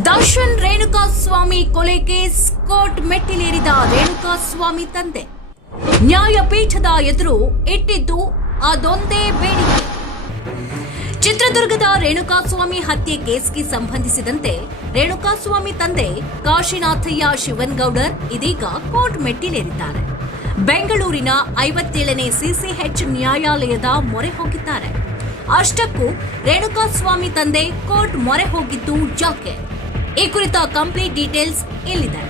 ದರ್ಶನ್ ರೇಣುಕಾಸ್ವಾಮಿ ಕೊಲೆ case court ಮೆಟ್ಟಿಲೇರಿದ Renukaswamy ತಂದೆ ನ್ಯಾಯಪೀಠದ ಎದುರು ಇಟ್ಟಿದ್ದು ಅದೊಂದೇ ಬೇಡಿಕೆ. ಚಿತ್ರದುರ್ಗದ ರೇಣುಕಾಸ್ವಾಮಿ ಹತ್ಯೆ ಕೇಸ್ಗೆ ಸಂಬಂಧಿಸಿದಂತೆ ರೇಣುಕಾಸ್ವಾಮಿ ತಂದೆ ಕಾಶಿನಾಥಯ್ಯ ಶಿವನ್ಗೌಡರ್ ಇದೀಗ ಕೋರ್ಟ್ ಮೆಟ್ಟಿಲೇರಿದ್ದಾರೆ. ಬೆಂಗಳೂರಿನ 57ನೇ ಸಿಸಿಎಚ್ ನ್ಯಾಯಾಲಯದ ಮೊರೆ ಹೋಗಿದ್ದಾರೆ. ಅಷ್ಟಕ್ಕೂ ರೇಣುಕಾಸ್ವಾಮಿ ತಂದೆ ಕೋರ್ಟ್ ಮೊರೆ ಹೋಗಿದ್ದು ಯಾಕೆ? ಈ ಕುರಿತ ಕಂಪ್ಲೀಟ್ ಡೀಟೇಲ್ಸ್ ಇಲ್ಲಿದೆ.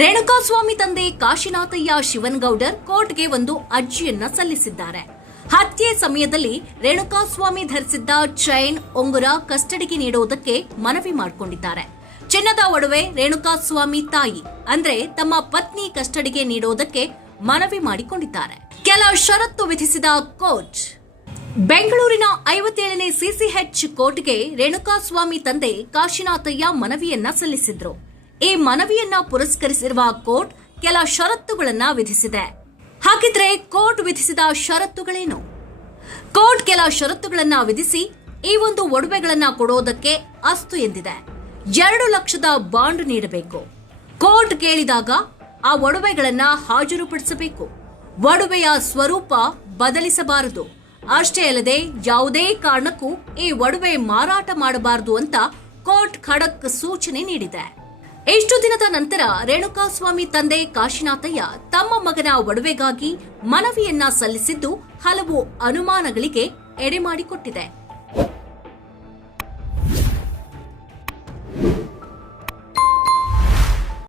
ರೇಣುಕಾಸ್ವಾಮಿ ತಂದೆ ಕಾಶಿನಾಥಯ್ಯ ಶಿವನ್ಗೌಡರ್ ಕೋರ್ಟ್ಗೆ ಒಂದು ಅರ್ಜಿಯನ್ನ ಸಲ್ಲಿಸಿದ್ದಾರೆ. ಹತ್ಯೆ ಸಮಯದಲ್ಲಿ ರೇಣುಕಾಸ್ವಾಮಿ ಧರಿಸಿದ್ದ ಚೈನ್, ಉಂಗುರ ಕಸ್ಟಡಿಗೆ ನೀಡುವುದಕ್ಕೆ ಮನವಿ ಮಾಡಿಕೊಂಡಿದ್ದಾರೆ. ಚಿನ್ನದ ಒಡವೆ ರೇಣುಕಾಸ್ವಾಮಿ ತಾಯಿ ಅಂದ್ರೆ ತಮ್ಮ ಪತ್ನಿ ಕಸ್ಟಡಿಗೆ ನೀಡುವುದಕ್ಕೆ ಮನವಿ ಮಾಡಿಕೊಂಡಿದ್ದಾರೆ. ಕೆಲ ಷರತ್ತು ವಿಧಿಸಿದ ಕೋರ್ಟ್. ಬೆಂಗಳೂರಿನ 57ನೇ ಸಿಸಿಎಚ್ ಕೋರ್ಟ್ಗೆ ರೇಣುಕಾಸ್ವಾಮಿ ತಂದೆ ಕಾಶಿನಾಥಯ್ಯ ಮನವಿಯನ್ನ ಸಲ್ಲಿಸಿದ್ರು. ಈ ಮನವಿಯನ್ನ ಪುರಸ್ಕರಿಸಿರುವ ಕೋರ್ಟ್ ಕೆಲ ಷರತ್ತುಗಳನ್ನ ವಿಧಿಸಿದೆ. ಹಾಗಿದ್ರೆ ಕೋರ್ಟ್ ವಿಧಿಸಿದ ಷರತ್ತುಗಳೇನು? ಕೋರ್ಟ್ ಕೆಲ ಷರತ್ತುಗಳನ್ನ ವಿಧಿಸಿ ಈ ಒಂದು ಒಡವೆಗಳನ್ನ ಕೊಡೋದಕ್ಕೆ ಅಸ್ತು ಎಂದಿದೆ. 2 ಲಕ್ಷದ ಬಾಂಡ್ ನೀಡಬೇಕು. ಕೋರ್ಟ್ ಕೇಳಿದಾಗ ಆ ಒಡವೆಗಳನ್ನ ಹಾಜರುಪಡಿಸಬೇಕು. ಒಡವೆಯ ಸ್ವರೂಪ ಬದಲಿಸಬಾರದು. ಅಷ್ಟೇ ಅಲ್ಲದೆ ಯಾವುದೇ ಕಾರಣಕ್ಕೂ ಈ ಒಡವೆ ಮಾರಾಟ ಮಾಡಬಾರದು ಅಂತ ಕೋರ್ಟ್ ಖಡಕ್ ಸೂಚನೆ ನೀಡಿದೆ. ಇಷ್ಟು ದಿನದ ನಂತರ ರೇಣುಕಾಸ್ವಾಮಿ ತಂದೆ ಕಾಶಿನಾಥಯ್ಯ ತಮ್ಮ ಮಗನ ಒಡವೆಗಾಗಿ ಮನವಿಯನ್ನ ಸಲ್ಲಿಸಿದ್ದು ಹಲವು ಅನುಮಾನಗಳಿಗೆ ಎಡೆಮಾಡಿಕೊಟ್ಟಿದೆ.